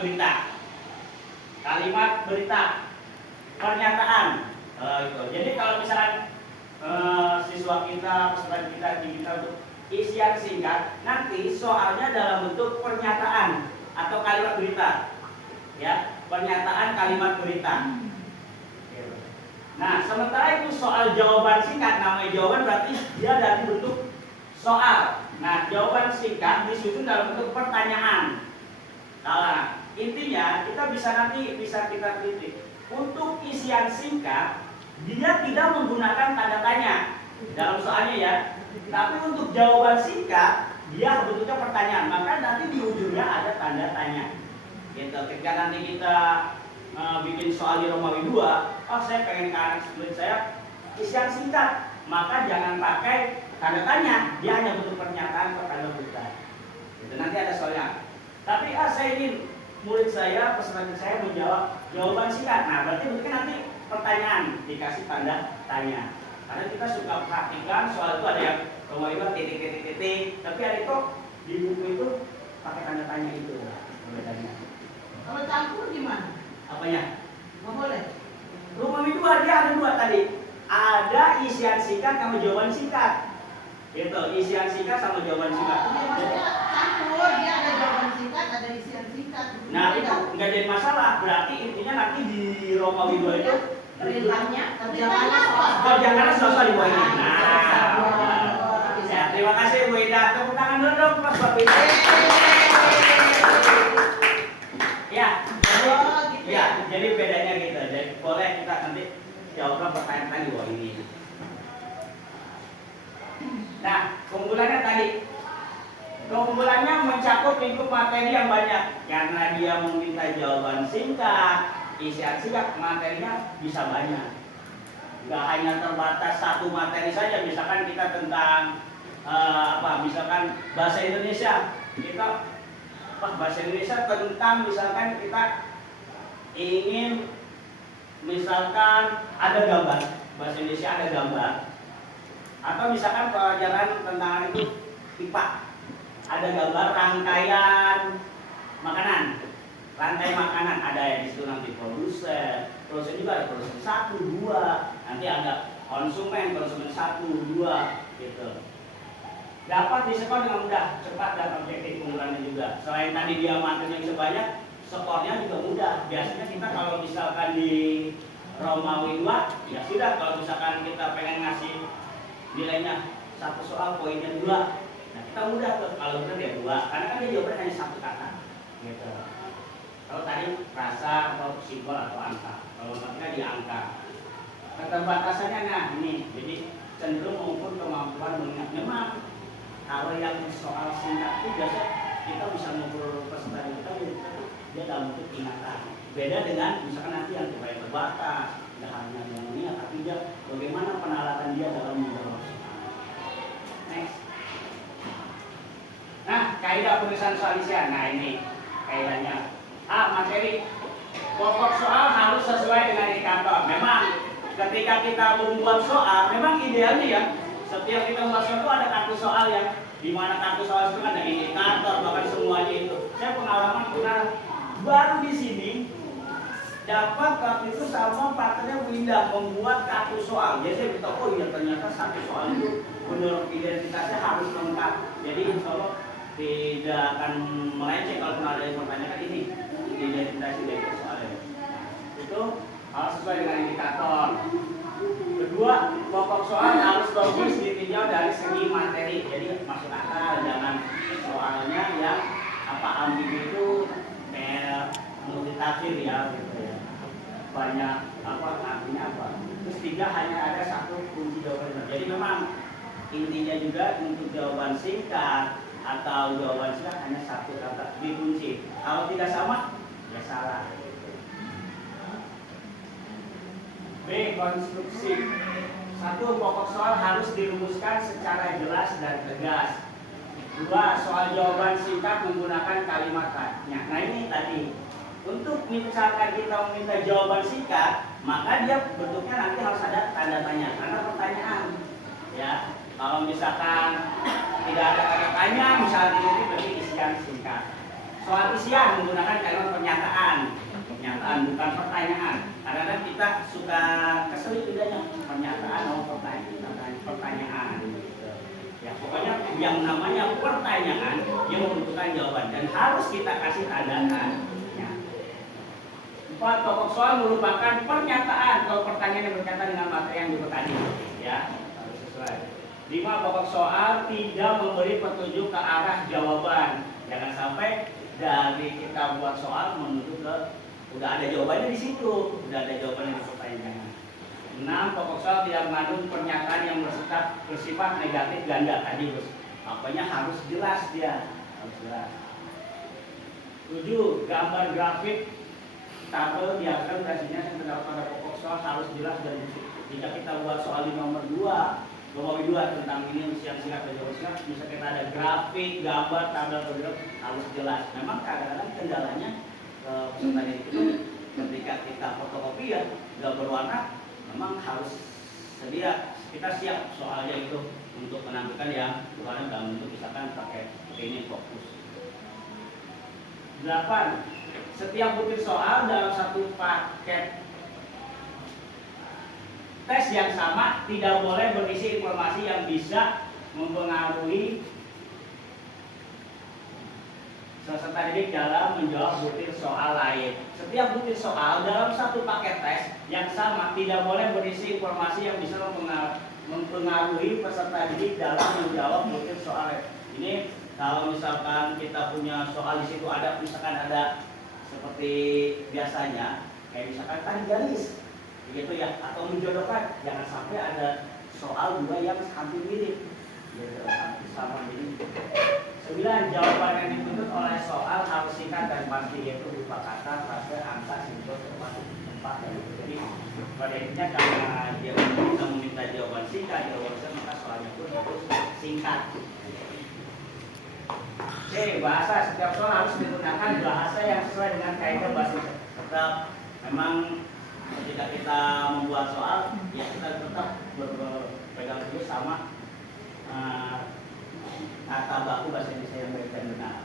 berita. Kalimat berita, pernyataan. Gitu. Jadi kalau misalkan siswa kita, peserta kita diminta untuk isian singkat, nanti soalnya dalam bentuk pernyataan atau kalimat berita, ya, pernyataan kalimat berita. Nah, sementara itu soal jawaban singkat, namanya jawaban berarti dia dari bentuk soal. Nah, jawaban singkat disusun dalam bentuk pertanyaan. Nah, intinya kita bisa kita titik. Untuk isian singkat, dia tidak menggunakan tanda tanya dalam soalnya ya. Tapi untuk jawaban singkat, dia bentuknya pertanyaan. Maka nanti di ujungnya ada tanda tanya. Gitu. Ketika nanti kita bikin soal di Romawi 2, oh saya pengen ke anak murid saya isian singkat, maka jangan pakai tanda tanya, dia hanya bentuk pernyataan atau tanda bukan. Itu nanti ada soalnya. Tapi saya ingin murid saya, peserta saya menjawab jawaban singkat. Nah, berarti bentuknya nanti pertanyaan dikasih tanda tanya. Karena kita suka perhatikan soal itu ada yang Romawi 2 titik, tapi ada kok di buku itu pakai tanda tanya itu. Bedanya. Kalau campur gimana? Apanya? Nggak boleh. Romawi 2 dia ada 2 tadi. Ada isian singkat sama jawaban singkat. Gitu, isian singkat sama jawaban singkat. Maksudnya campur, dia ada jawaban singkat, ada isian singkat. Nah, itu nggak jadi masalah. Berarti intinya nanti di Romawi 2 itu perintahnya kerjakanlah sosok di bawah ini. Nah, ya, terima kasih Bu Ida. Tepuk tangan dulu dong, Mas Bapak Ida. Ya, ya, jadi bedanya gitu. Jadi boleh kita nanti jawablah pertanyaan di bawah ini. Nah, keunggulannya tadi, keunggulannya mencakup lingkup materi yang banyak karena dia meminta jawaban singkat, isian singkat, materinya bisa banyak. Gak hanya terbatas satu materi saja, misalkan kita tentang misalkan bahasa Indonesia, kita bahasa Indonesia tentang misalkan kita ingin misalkan ada gambar, bahasa Indonesia ada gambar, atau misalkan pelajaran tentang itu IPA, ada gambar rangkaian makanan, rantai makanan, ada yang disitu nanti produsen juga ada produsen 1, 2, nanti ada konsumen 1, 2 gitu. Dapat diskon dengan mudah, cepat dan objektif keunggulannya juga. Selain tadi dia materinya bisa banyak, skornya juga mudah. Biasanya kita kalau misalkan di Romawi 2, ya sudah, kalau misalkan kita pengen ngasih nilainya 1 soal poinnya 2, nah kita mudah tuh, kalau benar ya 2, karena kan dia jawabannya hanya 1 kata gitu. Kalau tadi rasa atau simbol atau angka, kalau matematika di angka. Keterbatasannya nah ini, jadi cenderung mengukur kemampuan mengingat. Memang kalau yang soal singkat itu biasa kita bisa mengukur peserta kita, dia dalam bentuk ingatan. Beda dengan misalkan nanti yang terbatas, tidak hanya yang ini, tapi dia bagaimana penalatan dia dalam menjawab. Next. Nah, kaidah penulisan soal isian. Nah ini kaidahnya. Materi pokok soal harus sesuai dengan indikator. Memang ketika kita membuat soal, memang idealnya ya setiap kita membuat soal itu ada kartu soal yang dimana kartu soal itu ada indikator, bahkan semuanya itu. Saya pengalaman pernah baru di sini dapat waktu itu sama partnernya Bu Indah membuat kartu soal. Jadi saya beritahu, oh iya ternyata satu soal itu menurut identitasnya harus lengkap. Jadi insya Allah tidak akan melenceng kalau pernah ada yang bertanyakan ini identitas soalnya. Itu harus sesuai dengan indikator. Kedua, pokok soal harus logis ditinjau dari segi materi. Jadi masuk akal, jangan soalnya yang ambigu itu multitafsir ya gitu ya. Banyak artinya apa. Terus 3, hanya ada 1 kunci jawaban. Jadi memang intinya juga untuk jawaban singkat atau jawaban singkat hanya 1 kata dikunci. Kalau tidak sama, ya salah. B. Konstruksi. 1. Pokok soal harus dirumuskan secara jelas dan tegas. 2. Soal jawaban singkat menggunakan kalimat tanya. Nah ini tadi, untuk misalkan kita meminta jawaban singkat, maka dia bentuknya nanti harus ada tanda tanya karena pertanyaan. Ya, kalau misalkan tidak ada tanda tanya, misalnya ini berarti isian singkat. Soal isian menggunakan kalimat pernyataan. pernyataan bukan pertanyaan. Kadang-kadang kita suka kesulit bedanya pernyataan atau pertanyaan. Gitu. Ya pokoknya yang namanya pertanyaan yang membutuhkan jawaban dan harus kita kasih tanda. Ya. 4. Pokok soal merupakan pernyataan kalau pertanyaan yang berkaitan dengan materi yang dibuat tadi. Ya harus sesuai. 5. Pokok soal tidak memberi petunjuk ke arah jawaban. Jangan sampai dari kita buat soal menuju ke udah ada jawabannya di situ, udah ada jawabannya di pertanyaan. 6. Pokok soal tidak mengandung pernyataan yang bersifat negatif ganda tadi, Bos. Makanya harus jelas dia, harus jelas. 7. Gambar grafik, tabel, diagram, dan sinyal yang terdapat pada pokok soal harus jelas dan jika kita buat soal di nomor 2 tentang ini yang singkat dan jawab singkat, bisa kita ada grafik, gambar, tabel, harus jelas. Memang kadang-kadang kendalanya peserta didik itu ketika kita fotokopi ya nggak berwarna, memang harus sedia kita siap soalnya itu untuk menampilkan yang warna dalam bentuk misalkan pakai ini fokus. 8. Setiap butir soal dalam satu paket tes yang sama tidak boleh berisi informasi yang bisa mempengaruhi peserta didik dalam menjawab butir soal lain. Setiap butir soal dalam satu paket tes yang sama tidak boleh berisi informasi yang bisa mempengaruhi peserta didik dalam menjawab butir soal lain. Ini kalau misalkan kita punya soal di situ ada misalkan ada seperti biasanya kayak misalkan tadi garis gitu ya atau menjodohkan, jangan sampai ada soal dua yang hampir mirip gitu, hampir sama ini. 9. Jawaban yang dituntut oleh soal harus singkat dan pasti, yaitu berupa kata, frase, angka, simbol, tempat dan itu. Jadi pada intinya karena dia meminta jawaban singkat, maka soalnya pun harus singkat. Oke, bahasa. Setiap soal harus menggunakan bahasa yang sesuai dengan kaidah bahasa. Tetap memang ketika kita membuat soal, ya kita tetap berpegang teguh sama kata baku bahasa Indonesia yang baik dan benar.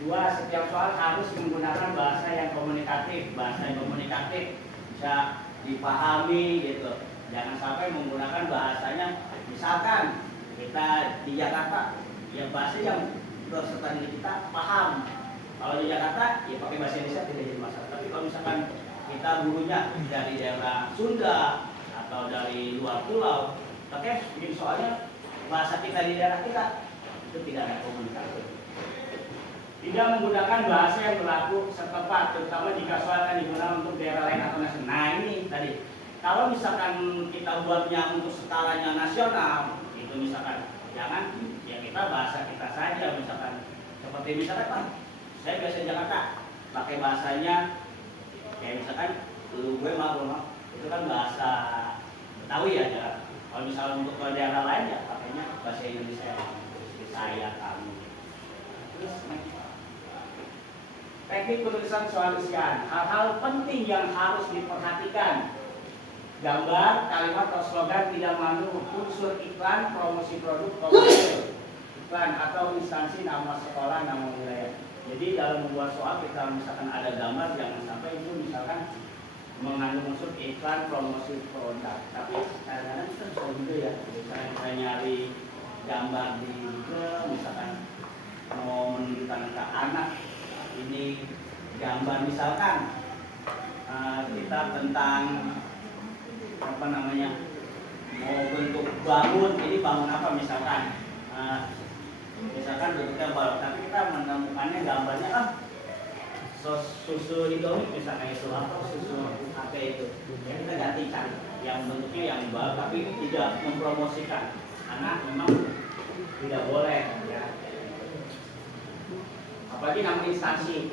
2. Setiap soal harus menggunakan bahasa yang komunikatif. Bahasa yang komunikatif bisa dipahami gitu. Jangan sampai menggunakan bahasanya, misalkan kita di Jakarta, ya bahasa yang peserta didik kita paham. Kalau di Jakarta, ya pakai bahasa Indonesia tidak jadi masalah. Tapi kalau misalkan kita gurunya dari daerah Sunda atau dari luar pulau, oke, bikin soalnya bahasa kita di daerah kita, itu tidak ada komunikasi. Tidak menggunakan bahasa yang berlaku setempat, terutama jika soal akan digunakan untuk daerah lain atau nasional. Nah ini tadi, kalau misalkan kita buatnya untuk skalanya nasional, itu misalkan jangan ya kita bahasa kita saja, misalkan seperti misalkan Pak, saya biasa di Jakarta pakai bahasanya kayak misalkan lu gue mau itu kan bahasa Betawi ya. Kalau misalnya untuk ke daerah lain ya pakainya bahasa Indonesia, saya kamu. Terus teknik penulisan soal isian, hal-hal penting yang harus diperhatikan. Gambar, kalimat atau slogan tidak mengandung unsur iklan, promosi produk, komersial, iklan atau instansi, nama sekolah, nama wilayah. Jadi dalam membuat soal kita misalkan ada gambar, jangan sampai itu misalkan mengandung unsur iklan, promosi produk. Tapi kadang-kadang kita bisa juga ya, misalnya kita nyari gambar di Google, misalkan mau menunjukkan ke anak ini gambar misalkan kita tentang apa namanya mau bentuk bangun, ini bangun apa misalkan misalkan bentuknya balok, tapi kita menemukannya gambarnya susu Indomie misalnya itu atau susu apa itu ya kita gantikan yang bentuknya yang balok tapi tidak mempromosikan karena memang tidak boleh ya, apalagi nama instansi.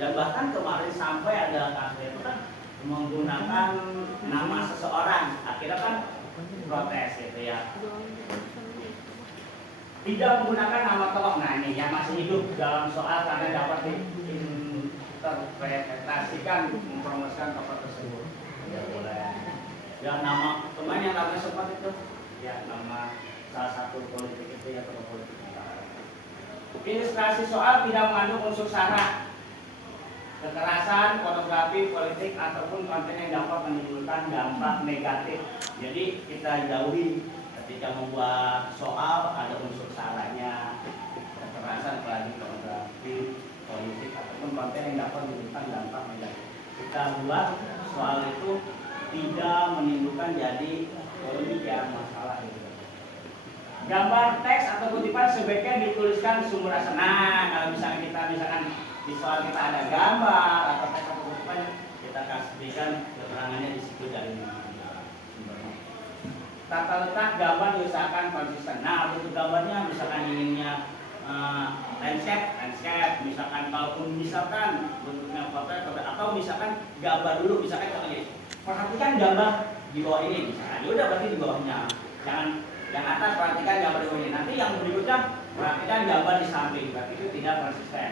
Dan bahkan kemarin sampai ada kasus kan menggunakan nama seseorang, akhirnya kan protes gitu ya. Tidak menggunakan nama tokoh. Nah ini yang masih hidup dalam soal karena dapat diinterpretasikan mempromosikan tokoh tersebut. Tidak boleh. Ya nama teman yang namanya sempat itu, ya nama salah satu politik itu ya tokoh politik. Ilustrasi soal tidak mengandung unsur syarat. kekerasan, pornografi, politik ataupun konten yang dapat menimbulkan dampak negatif. Jadi kita jauhi ketika membuat soal ada unsur saranya, kekerasan, apalagi pornografi, politik ataupun konten yang dapat menimbulkan dampak negatif. Kita buat soal itu tidak menimbulkan jadi polemik ya masalah itu. Gambar teks atau kutipan sebaiknya dituliskan sumber asal. Nah, kalau misalnya kita di soal kita ada gambar atau teks atau kutipan, kita kasihkan keterangannya di situ dari sumbernya. Tata letak gambar diusahakan konsisten. Nah, bentuk gambarnya misalkan inginnya landscape, misalkan kalaupun misalkan bentuknya portrait atau misalkan gambar dulu, misalkan contohnya perhatikan gambar di bawah ini, misalkan ya udah berarti di bawahnya, jangan yang atas perhatikan gambar di bawah ini, nanti yang berikutnya perhatikan gambar di samping, berarti itu tidak konsisten.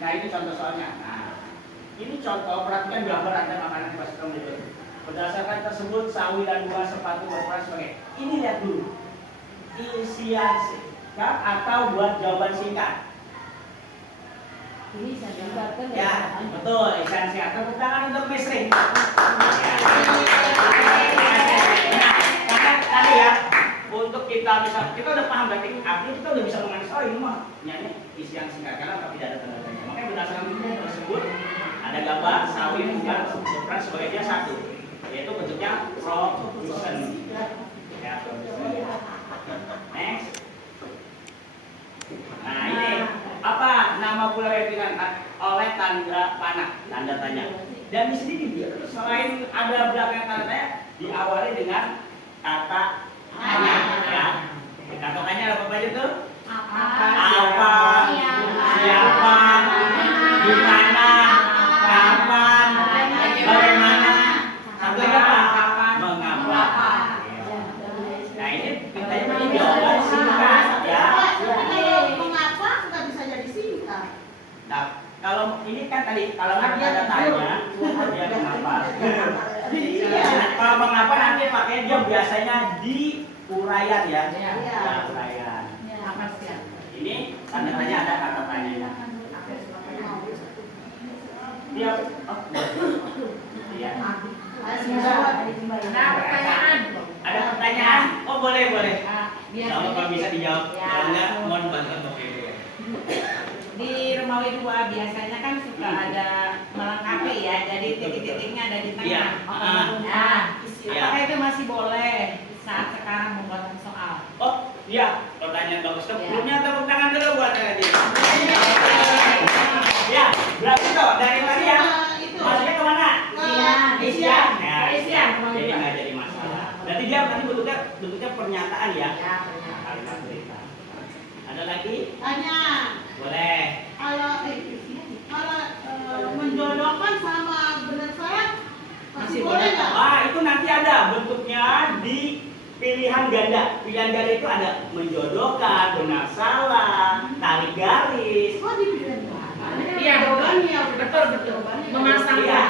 Nah ini contoh soalnya. Nah ini contoh perhatikan gambar Anda makanan pas kamu itu. Berdasarkan tersebut sawi dan bunga sepatu berperan sebagai ini, lihat dulu isian singkat atau buat jawaban singkat. Ini saya gambarkan Ya, betul, isian singkat. Tepuk tangan untuk Miss Ring. Karena tadi ya, untuk kita udah paham berarti artinya kita udah bisa menganalisis, oh ini mah nyanyi isian singkat karena tidak ada tanda tanya. Makanya berdasarkan tersebut ada gambar sawi bukan berperan sebagai dia satu, yaitu bentuknya production. Ya, production. Next. Nah ini apa nama pulau yang digunakan oleh tanda panah, tanda tanya. Dan di sini selain ada belakang tanda tanya, diawali dengan kata tanya. Ya. Kata tanya apa aja tuh? Apa? Siapa? Di mana? Kapan? Bagaimana? Satu lagi apa? Mengapa? Nah ini kita ini jawaban singkat ya. Mengapa nggak bisa jadi singkat? Nah, kalau ini kan tadi kalau ada tanda tanya, dia mengapa? Kalau mengapa nanti pakai dia biasanya di uraian ya. Ya, uraian. Ini tanda tanya ada kata tanya. Dia iya. Ada pertanyaan? Oh boleh. Kalau bisa dijawab. Kalau enggak mohon bantuan untuk ibu. Di Romawi 2 biasanya kan suka ada melengkapi ya, jadi titik-titiknya ada di tengah. Iya. Nah, Iya. apakah itu masih boleh saat sekarang membuat soal? Oh iya, pertanyaan bagus. Sebelumnya tepuk tangan dulu buat tadi. Ya, berarti toh dari tadi ya. Maksudnya kemana? Isian. Ya, Isian. Jadi nggak jadi masalah. Berarti dia nanti bentuknya pernyataan ya. Ya, pernyataan. Kalimat berita. Ada lagi? Tanya. Boleh. Kalau menjodohkan sama benar salah masih boleh nggak? Ah, itu nanti ada bentuknya di pilihan ganda. Pilihan ganda itu ada menjodohkan, benar salah, tarik garis. Oh di pilihan. Iya, jawabannya betul. Memasang Iya.